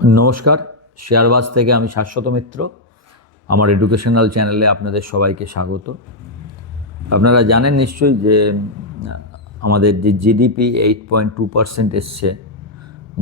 নমস্কার, শেয়ারবাজ থেকে আমি শাশ্বত মিত্র। আমার এডুকেশনাল চ্যানেলে আপনাদের সবাইকে স্বাগত। আপনারা জানেন নিশ্চয়ই যে আমাদের যে জিডিপি 8.2% এসছে,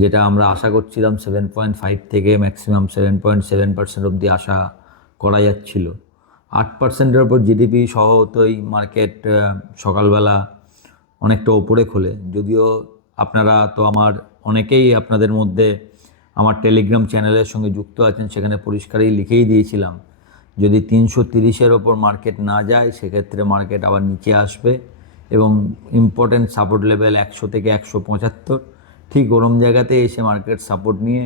যেটা আমরা আশা করছিলাম 7.5 থেকে ম্যাক্সিমাম 7.7% অবধি আশা করা যাচ্ছিল। 8%-এর ওপর জিডিপি সহ হতোই মার্কেট সকালবেলা অনেকটা ওপরে খোলে। যদিও আপনারা তো অনেকেই আপনাদের মধ্যে আমার টেলিগ্রাম চ্যানেলের সঙ্গে যুক্ত আছেন, সেখানে পরিষ্কারই লিখেই দিয়েছিলাম যদি 330-এর ওপর মার্কেট না যায় সেক্ষেত্রে মার্কেট আবার নিচে আসবে এবং ইম্পর্টেন্ট সাপোর্ট লেভেল 100 থেকে 175, ঠিক ওরম জায়গাতে এসে মার্কেট সাপোর্ট নিয়ে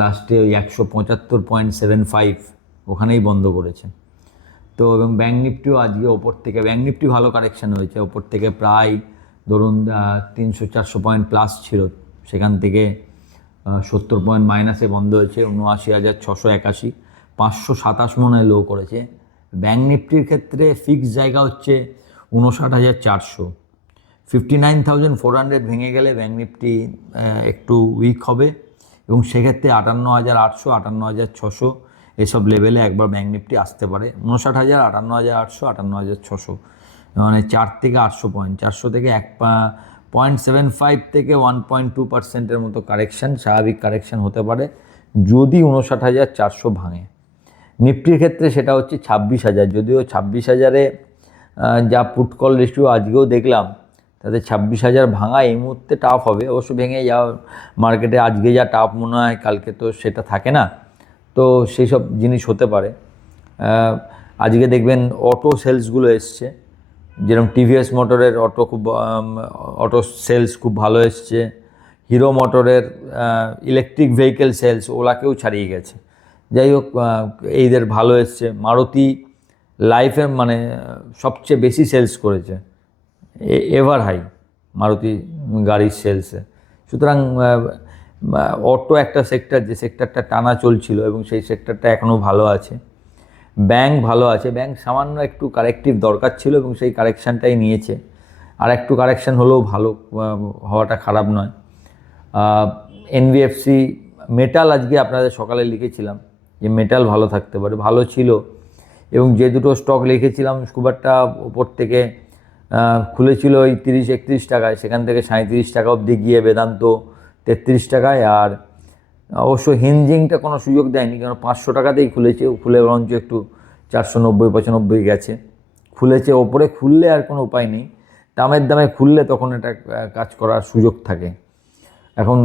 লাস্টে ওই 175.75 ওখানেই বন্ধ করেছে। তো এবং ব্যাঙ্ক নিফটিও আজকে ওপর থেকে, ব্যাঙ্ক নিফটি ভালো কারেকশান হয়েছে, ওপর থেকে প্রায় ধরুন 300-400 পয়েন্ট প্লাস ছিল, সেখান থেকে 70 পয়েন্ট মাইনাসে বন্ধ হয়েছে 79,681। 527 মনে হয় লো করেছে। ব্যাঙ্ক নিফটির ক্ষেত্রে ফিক্স জায়গা হচ্ছে 59,400। 59,400 ভেঙে গেলে ব্যাঙ্ক নিফটি একটু উইক হবে এবং সেক্ষেত্রে 58,800, 58,600 এসব লেভেলে একবার ব্যাঙ্ক নিফটি আসতে পারে। 59,000, 58,800, 58,600, মানে 4 থেকে 800 পয়েন্ট, 400 থেকে 1.75 থেকে 1.2%-এর মতো কারেকশান, স্বাভাবিক কারেকশান হতে পারে যদি 59,400 ভাঙে। নিফটির ক্ষেত্রে সেটা হচ্ছে 26,000। যদিও 26,000-এ যা পুট কল রেশিও আজকেও দেখলাম, তাতে 26,000 ভাঙা এই মুহূর্তে টাফ হবে। অবশ্য ভেঙে যাওয়া মার্কেটে আজকে যা টাফ মনে হয় কালকে তো সেটা থাকে না, তো সেই সব জিনিস হতে পারে। আজকে দেখবেন অটো সেলসগুলো এসছে, যেরকম টিভিএস মোটরের অটো সেলস খুব ভালো এসছে, হিরো মোটরের ইলেকট্রিক ভেহিকেল সেলস ওলাকেও ছাড়িয়ে গেছে। যাই হোক, এইদের ভালো এসছে। মারুতি লাইফের মানে সবচেয়ে বেশি সেলস করেছে, এভার হাই মারুতি গাড়ির সেলসে। সুতরাং অটো একটা সেক্টর, যে সেক্টরটা টানা চলছিল এবং সেই সেক্টরটা এখনও ভালো আছে। ব্যাংক ভালো আছে, ব্যাংক সামান্য একটু কারেক্টিভ দরকার ছিল এবং সেই কারেকশানটাই নিয়েছে। আর একটু কারেকশান হলেও ভালো, হওয়াটা খারাপ নয়। এনবিএফসি, মেটাল আজকে আপনাদের সকালে লিখেছিলাম যে মেটাল ভালো থাকতে পারে, ভালো ছিল। এবং যে দুটো স্টক লিখেছিলাম খুব একটা ওপর থেকে খুলেছিল ওই 30-31 টাকায়, সেখান থেকে 37 টাকা অবধি গিয়ে বেদান্ত 33 টাকায়। আর অবশ্য হিনজিংটা কোনো সুযোগ দেয়নি, কারণ 500 টাকাতেই খুলেছে, খুলে বরঞ্চ একটু 490-95 গেছে, খুলেছে ওপরে। খুললে আর কোনো উপায় নেই, দামের দামে খুললে তখন এটা কাজ করার সুযোগ থাকে। এখন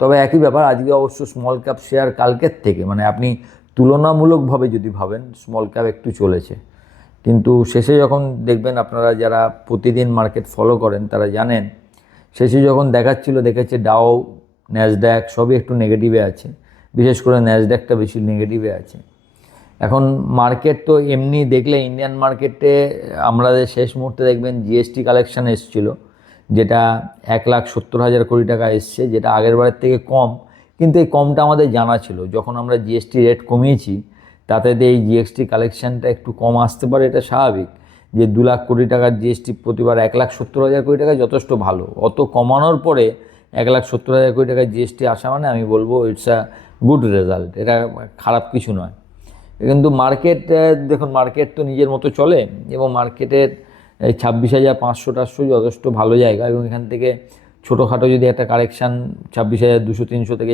তবে একই ব্যাপার, আজকে অবশ্য স্মল ক্যাপ শেয়ার কালকের থেকে, মানে আপনি তুলনামূলকভাবে যদি ভাবেন স্মল ক্যাপ একটু চলেছে, কিন্তু শেষে যখন দেখবেন, আপনারা যারা প্রতিদিন মার্কেট ফলো করেন তারা জানেন, শেষে যখন দেখেছে ডাও, ন্যাসড্যাক সবই একটু নেগেটিভে আছে, বিশেষ করে ন্যাসড্যাকটা বেশি নেগেটিভে আছে। এখন মার্কেট তো এমনি দেখলে ইন্ডিয়ান মার্কেটে আমাদের শেষ মুহূর্তে দেখবেন জিএসটি কালেকশান এসেছিলো, যেটা 1,70,000 কোটি টাকা এসছে, যেটা আগের বারের থেকে কম। কিন্তু এই কমটা আমাদের জানা ছিল, যখন আমরা জিএসটি রেট কমিয়েছি তাতে এই জিএসটি কালেকশানটা একটু কম আসতে পারে, এটা স্বাভাবিক। যে 2 লাখ কোটি টাকার জিএসটি প্রতিবার 1,70,000 কোটি টাকা যথেষ্ট ভালো। অত কমানোর পরে 1,70,000 কোটি টাকার জিএসটি আসা মানে আমি বলবো ইটস আ গুড রেজাল্ট, এটা খারাপ কিছু নয়। কিন্তু মার্কেট দেখুন, মার্কেট তো নিজের মতো চলে এবং মার্কেটের 26,500-400 যথেষ্ট ভালো জায়গা, এবং এখান থেকে ছোটোখাটো যদি একটা কারেকশান 26,200-300 থেকে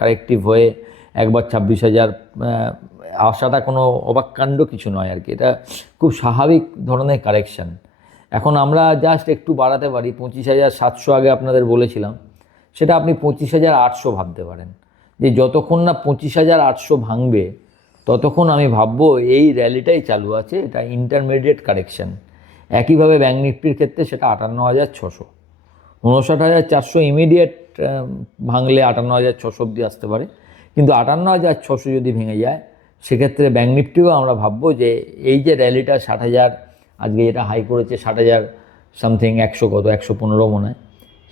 কারেক্টিভ হয়ে একবার 26,000 আসাটা কোনো অবাককাণ্ড কিছু নয় আর কি, এটা খুব স্বাভাবিক ধরনের কারেকশান। এখন আমরা জাস্ট একটু বাড়াতে পারি, 25,700 আগে আপনাদের বলেছিলাম, সেটা আপনি 25,800 ভাবতে পারেন। যে যতক্ষণ না 25,800 ভাঙবে ততক্ষণ আমি ভাববো এই র্যালিটাই চালু আছে, এটা ইন্টারমিডিয়েট কারেকশান। একইভাবে ব্যাঙ্ক নিফটির ক্ষেত্রে সেটা 58,600, 59,400 ইমিডিয়েট ভাঙলে 58,600 অবধি আসতে পারে। কিন্তু 58,600 যদি ভেঙে যায় সেক্ষেত্রে ব্যাঙ্ক নিফটিও আমরা ভাববো যে এই যে র্যালিটা 60,000 আজকে যেটা হাই করেছে, 60,000 সামথিং, 115 মনে হয়,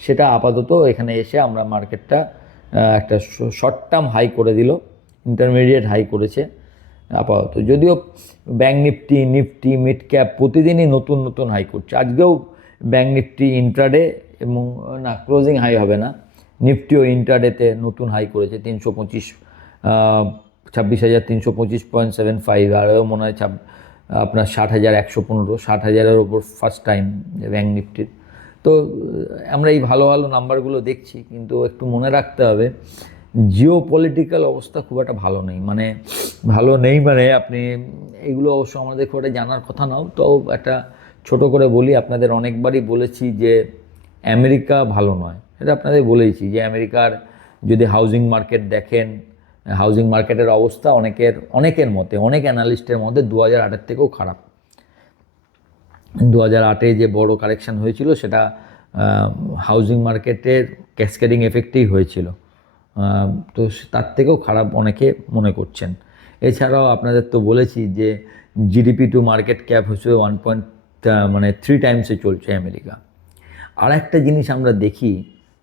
সেটা আপাতত এখানে এসে আমরা মার্কেটটা একটা শর্ট টার্ম হাই করে দিল, ইন্টারমিডিয়েট হাই করেছে আপাতত। যদিও ব্যাঙ্ক নিফটি মিড ক্যাপ প্রতিদিনই নতুন হাই করছে। আজকেও ব্যাঙ্ক নিফটি ইন্ট্রাডে এবং না, ক্লোজিং হাই হবে না, নিফটিও ইন্টারডেতে নতুন হাই করেছে 325, 26,325.75, আরও মনে হয় আপনার 60,115, 60,000-এর ওপর ফার্স্ট টাইম ব্যাঙ্ক নিফটির। তো আমরা এই ভালো ভালো নাম্বারগুলো দেখছি, কিন্তু একটু মনে রাখতে হবে জিও পলিটিক্যাল অবস্থা খুব একটা ভালো নেই। মানে ভালো নেই মানে আপনি এগুলো অবশ্য আমাদের খুব একটা জানার কথা নাও, তো একটা ছোট করে বলি, আপনাদের অনেকবারই বলেছি যে আমেরিকা ভালো নয়, এটা আপনাদের বলেইছি যে আমেরিকার যদি হাউজিং মার্কেট দেখেন, হাউজিং মার্কেটের অবস্থা অনেকের মতে, অনেক অ্যানালিস্টের মতে 2008-এর থেকেও খারাপ। 2008-এ যে বড় কারেকশান হয়েছিল সেটা হাউজিং মার্কেটের ক্যাসকেডিং এফেক্টেই হয়েছিল, তো তার থেকেও খারাপ অনেকে মনে করছেন। এছাড়াও আপনাদের তো বলেছি যে জিডিপি টু মার্কেট ক্যাপ হিসেবে 1.3 টাইমসে চলছে আমেরিকা। আর একটা জিনিস আমরা দেখি,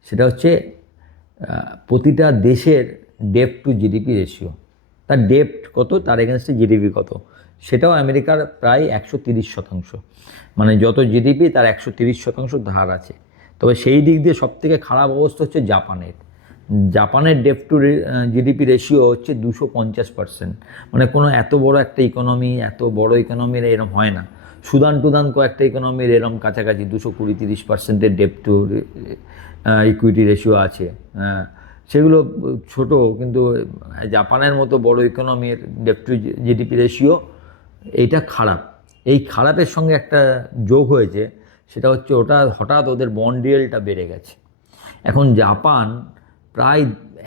সেটা হচ্ছে প্রতিটা দেশের ডেপ্ট টু জিডিপি রেশিও, তার ডেপ্ট কত, তার এগেনস্টে জিডিপি কত, সেটাও আমেরিকার প্রায় 130%। মানে যত জিডিপি তার 130% ধার আছে। তবে সেই দিক দিয়ে সবথেকে খারাপ অবস্থা হচ্ছে জাপানের ডেপ্ট টু জিডিপি রেশিও হচ্ছে 250%। মানে কোনো এত বড় একটা ইকোনমি, এত বড় ইকোনমির এরম হয় না। সুদান কয়েকটা ইকোনমির এরম কাছাকাছি 220-30%-এর ডেপ্ট টু ইকুইটি রেশিও আছে। সেগুলো ছোট, কিন্তু জাপানের মতো বড় ইকোনমির ডেপ্ট টু জিডিপি রেশিও এইটা খারাপ। এই খারাপের সঙ্গে একটা যোগ হয়েছে, সেটা হচ্ছে ওটা হঠাৎ ওদের বন্ড ইয়েল্ডটা বেড়ে গেছে। এখন জাপান প্রায়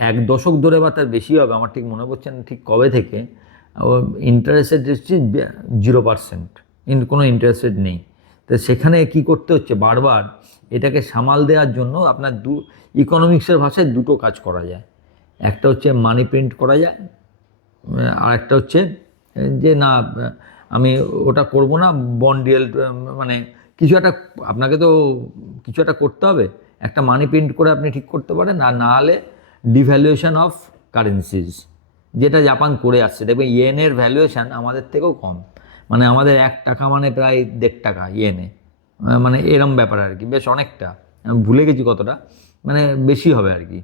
1 দশক ধরে বা তার বেশি হবে, আমার ঠিক মনে পড়ছে না ঠিক কবে থেকে, ইন্টারেস্ট রেট হচ্ছে 0%, কোনো ইন্টারেস্ট রেট নেই। তো সেখানে কি করতে হচ্ছে, বারবার এটাকে সামাল দেওয়ার জন্য আপনার ইকোনমিক্সের ভাষায় দুটো কাজ করা যায়। একটা হচ্ছে মানি প্রিন্ট করা যায়, আর একটা হচ্ছে যে না আমি ওটা করব না, বন্ড ইয়েল্ড, মানে কিছু একটা আপনাকে তো কিছু একটা করতে হবে, একটা মানি প্রিন্ট করে আপনি ঠিক করতে পারেন, আর না হলে ডিভ্যালুয়েশন অফ কারেন্সিজ, যেটা জাপান করে আসছে। দেখবেন ইয়েনের ভ্যালুয়েশান আমাদের থেকেও কম, মানে আমাদের 1 টাকা মানে প্রায় 1.5 টাকা ইয়েনে, মানে এরম ব্যাপার আর কি, বেশ অনেকটা, আমি ভুলে গেছি কতটা, মানে বেশি হবে আর কি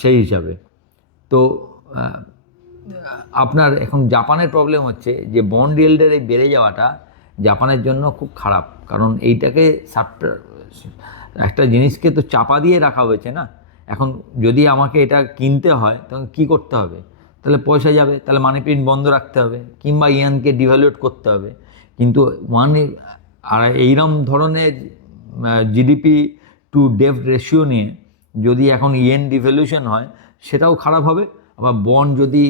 সেই হিসাবে। তো আপনার এখন জাপানের প্রবলেম হচ্ছে যে বন্ড ইয়েল্ডের এই বেড়ে যাওয়াটা জাপানের জন্য খুব খারাপ, কারণ এইটাকে একটা জিনিসকে তো চাপা দিয়ে রাখা হয়েছে না। এখন যদি আমাকে এটা কিনতে হয় তখন কী করতে হবে, তাহলে পয়সা যাবে, তাহলে মানি প্রিন্ট বন্ধ রাখতে হবে, কিংবা ইয়েনকে ডিভ্যালুয়েট করতে হবে। কিন্তু আর এইরকম ধরনের জিডিপি টু ডেপ্ট রেশিও নিয়ে যদি এখন ইয়েন ডিভ্যালুয়েশন হয়, সেটাও খারাপ হবে। আবার বন্ড যদি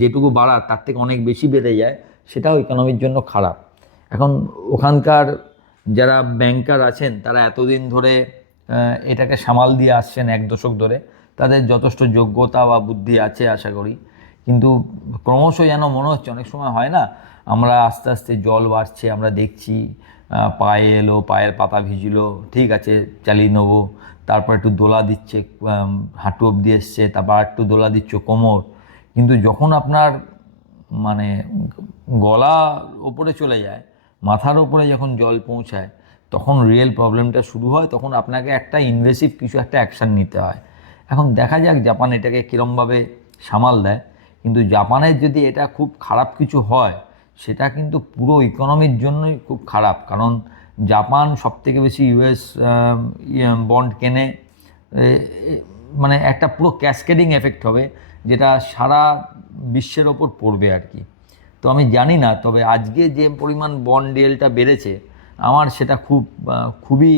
যেটুকু বাড়া তার থেকে অনেক বেশি বেড়ে যায়, সেটাও ইকোনমির জন্য খারাপ। এখন ওখানকার যারা ব্যাংকার আছেন, তারা এতদিন ধরে এটাকে সামাল দিয়ে আসছেন 1 দশক ধরে, তাদের যথেষ্ট যোগ্যতা বা বুদ্ধি আছে আশা করি। কিন্তু ক্রমশ যেন মনে হচ্ছে, অনেক সময় হয় না, আমরা আস্তে আস্তে জল বাড়ছে, আমরা দেখছি পায়ে এলো, পায়ের পাতা ভিজলো, ঠিক আছে চালিয়ে নেবো, তারপর একটু দোলা দিচ্ছে, হাঁটু অবধি এসছে, তারপর একটু দোলা দিচ্ছে কোমর, কিন্তু যখন আপনার মানে গলা ওপরে চলে যায়, মাথার ওপরে যখন জল পৌঁছায়, তখন রিয়েল প্রবলেমটা শুরু হয়। তখন আপনাকে একটা ইনভেসিভ কিছু একটা অ্যাকশান নিতে হয়। এখন দেখা যাক জাপান এটাকে কীরমভাবে সামাল দেয়। কিন্তু জাপানের যদি এটা খুব খারাপ কিছু হয়, সেটা কিন্তু পুরো ইকোনমির জন্যই খুব খারাপ, কারণ জাপান সবথেকে বেশি ইউএস বন্ড কেনে, মানে একটা পুরো ক্যাসকেডিং এফেক্ট হবে, যেটা সারা বিশ্বের ওপর পড়বে আর কি। তো আমি জানি না, তবে আজকে যে পরিমাণ বন্ড ইয়েল্ডটা বেড়েছে, আমার সেটা খুবই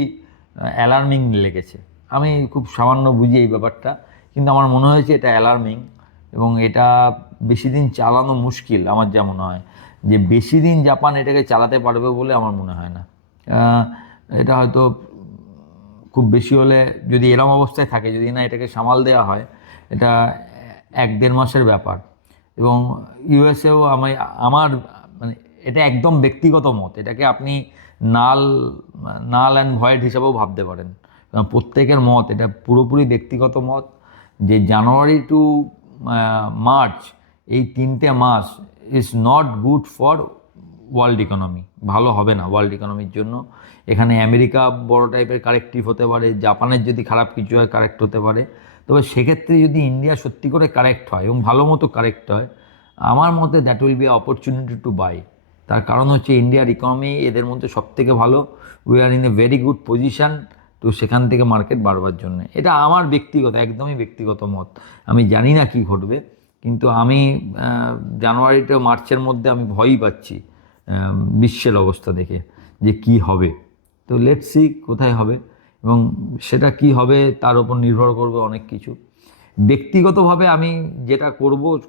অ্যালার্মিং লেগেছে। আমি খুব সামান্য বুঝি এই ব্যাপারটা, কিন্তু আমার মনে হয়েছে এটা অ্যালার্মিং, এবং এটা বেশি দিন চালানো মুশকিল। আমার যা মনে হয় যে বেশি দিন জাপান এটাকে চালাতে পারবে বলে আমার মনে হয় না। এটা হয়তো খুব বেশি হলে, যদি এরম অবস্থায় থাকে, যদি না এটাকে সামাল দেওয়া হয়, এটা 1-1.5 মাসের ব্যাপার। এবং ইউএসএও আমার মানে এটা একদম ব্যক্তিগত মত, এটাকে আপনি নাল অ্যান্ড ভয়েড হিসাবেও ভাবতে পারেন, কারণ প্রত্যেকের মত, এটা পুরোপুরি ব্যক্তিগত মত, যে জানুয়ারি টু মার্চ এই 3টে মাস is not good for world economy, ভালো হবে না ওয়ার্ল্ড ইকোনমির জন্য। এখানে আমেরিকা বড় টাইপের কারেক্টিভ হতে পারে, জাপানের যদি খারাপ কিছু হয় কারেক্ট হতে পারে। তবে সেক্ষেত্রে যদি ইন্ডিয়া সত্যি করে কারেক্ট হয় এবং ভালো মতো কারেক্ট হয়, আমার মতে that will be opportunity to buy. তার কারণ হচ্ছে ইন্ডিয়ার ইকোনমি এদের মধ্যে সবথেকে ভালো, we are in a very good position, তো সেখান থেকে মার্কেট বাড়বার জন্য। এটা আমার ব্যক্তিগত, একদমই ব্যক্তিগত মত। আমি জানি না কি ঘটবে, কিন্তু আমি জানুয়ারিটা মার্চের মধ্যে আমি ভয়ই পাচ্ছি বিশ্বের অবস্থা দেখে যে কি হবে। তো লেটস সি কোথায় হবে, এবং সেটা কি হবে তার উপর নির্ভর করবে অনেক কিছু। ব্যক্তিগতভাবে আমি যেটা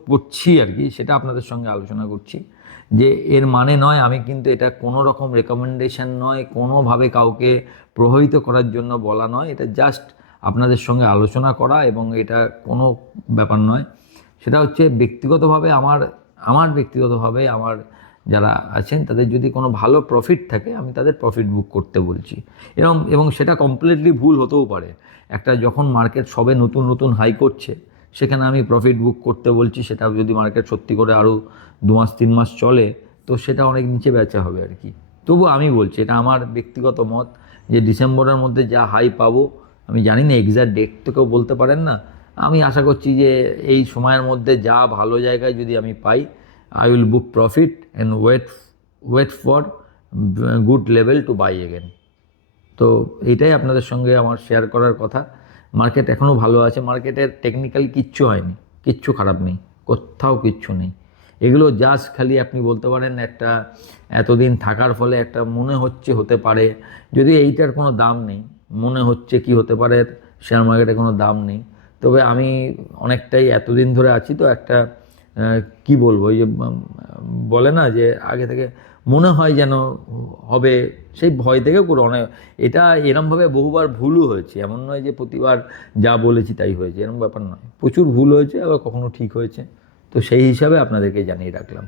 করছি আর কি, সেটা আপনাদের সঙ্গে আলোচনা করছি। যে এর মানে নয়, আমি কিন্তু এটা কোনো রকম রেকমেন্ডেশন নয়, কোনোভাবে কাউকে প্রভাবিত করার জন্য বলা নয়, এটা জাস্ট আপনাদের সঙ্গে আলোচনা করা, এবং এটা কোনো ব্যাপার নয়। সেটা হচ্ছে ব্যক্তিগতভাবে আমার ব্যক্তিগতভাবে আমার যারা আছেন তাদের যদি কোনো ভালো প্রফিট থাকে, আমি তাদের প্রফিট বুক করতে বলছি। এবং সেটা কমপ্লিটলি ভুল হতেও পারে। একটা যখন মার্কেট সবে নতুন নতুন হাই করছে, সেখানে আমি প্রফিট বুক করতে বলছি, সেটা যদি মার্কেট সত্যি করে আরও 2 মাস 3 মাস চলে, তো সেটা অনেক নিচে বেচা হবে আর কি। তবু আমি বলছি, এটা আমার ব্যক্তিগত মত, যে ডিসেম্বরের মধ্যে যা হাই পাবো, আমি জানি না এক্স্যাক্ট ডেট তো কেউ বলতে পারেন না, আমি আশা করছি যে এই সময়ের মধ্যে যা ভালো জায়গায় যদি আমি পাই, I will book profit and wait for good level to buy again. তো এইটাই আপনাদের সঙ্গে আমার শেয়ার করার কথা। মার্কেট এখনও ভালো আছে, মার্কেটের টেকনিক্যাল কিচ্ছু হয়নি, কিচ্ছু খারাপ নেই, কোথাও কিচ্ছু নেই। এগুলো জাস্ট খালি আপনি বলতে পারেন একটা এতদিন থাকার ফলে একটা মনে হচ্ছে হতে পারে, যদি এইটার কোনো দাম নেই, মনে হচ্ছে কি হতে পারে শেয়ার মার্কেটে কোনো দাম নেই। তবে আমি অনেকটাই এতদিন ধরে আছি, তো একটা কি বলবো, ওই যে বলে না যে আগে থেকে মনে হয় যেন হবে, সেই ভয় থেকে করে অনেক, এটা এরমভাবে বহুবার ভুলও হয়েছে, এমন নয় যে প্রতিবার যা বলেছি তাই হয়েছে, এরকম ব্যাপার নয়, প্রচুর ভুল হয়েছে, আবার কখনো ঠিক হয়েছে। তো সেই হিসাবে আপনাদেরকে জানিয়ে রাখলাম।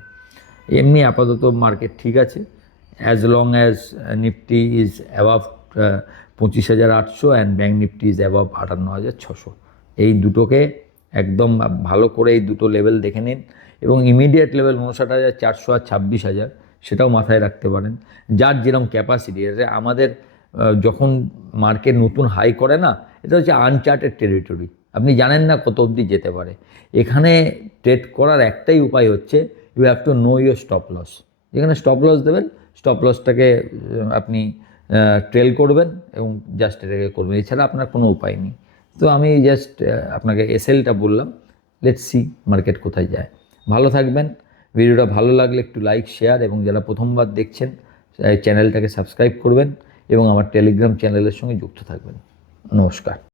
এমনি আপাতত মার্কেট ঠিক আছে, as long as Nifty is above 25,800 and bank Nifty is above 58,600। এই দুটোকে একদম ভালো করে এই দুটো লেভেল দেখে নিন, এবং ইমিডিয়েট লেভেল 59,400 আর 26,000, সেটাও মাথায় রাখতে পারেন। যার যেরকম ক্যাপাসিটি, এটা আমাদের যখন মার্কেট নতুন হাই করে না, এটা হচ্ছে আনচার্টেড টেরিটরি, আপনি জানেন না কত অবধি যেতে পারে। এখানে ট্রেড করার একটাই উপায় হচ্ছে, you have to know your stop loss. যেখানে স্টপ লস দেবেন, স্টপ লসটাকে আপনি ট্রেল করবেন এবং জাস্ট এটাকে করবেন, এছাড়া আপনার কোনো উপায় নেই। তো আমি জাস্ট আপনাকে এসএলটা বললাম, লেটস সি মার্কেট কোথায় যায়। ভালো থাকবেন। ভিডিওটা ভালো লাগলে একটু লাইক, শেয়ার, এবং যারা প্রথমবার দেখছেন চ্যানেলটাকে সাবস্ক্রাইব করবেন এবং আমার টেলিগ্রাম চ্যানেলের সঙ্গে যুক্ত থাকবেন। নমস্কার।